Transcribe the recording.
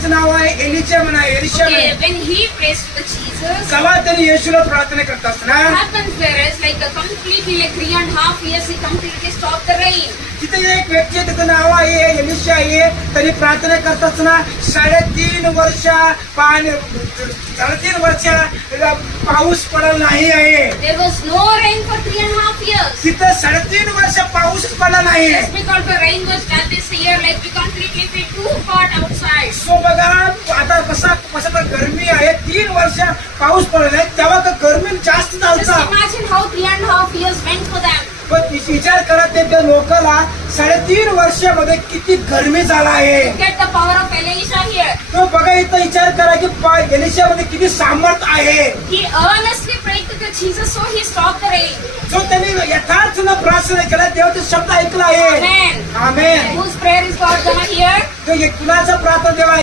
त्याचं नाव आहे एलिशा म्हणा, एलिशा Okay, म्हणा. when he prays to the Jesus, जेव्हा त्यांनी येशूला प्रार्थना करत what असताना happens there is like a completely like 3.5 years he completely stopped the rain. तिथे एक व्यक्ती आहे, त्याचं नाव आहे एलिशा आहे. त्यांनी प्रार्थना करत असताना 3.5 वर्ष पाणी 3.5 वर्ष पाऊस पडला नाही आहे. There was no rain for 3.5 years. तिथं 3.5 वर्ष पाऊसच पडला नाही. Just because the rain was done this year, like we completely feel too hot outside. So बघा आता कसं तर गरमी आहे. 3 वर्ष पाऊस पडलाय तेव्हा तर गरमी जास्त Just झालता. imagine how 3.5 years went for them. पण विचार करा त्या लोकांना 3.5 वर्षामध्ये किती गरमी झाला आहे. Get the power of Elisha here. तो बघा इथं विचार करा की एलिशामध्ये किती सामर्थ आहे. He earnestly prayed to the Jesus, so he stopped the rain. जो त्यांनी यथार्थानं प्रार्थना केला देवाचा शब्द ऐकला आहे. Amen. Amen. Whose prayer is God gonna hear? तो कुणाचा प्रार्थना देवा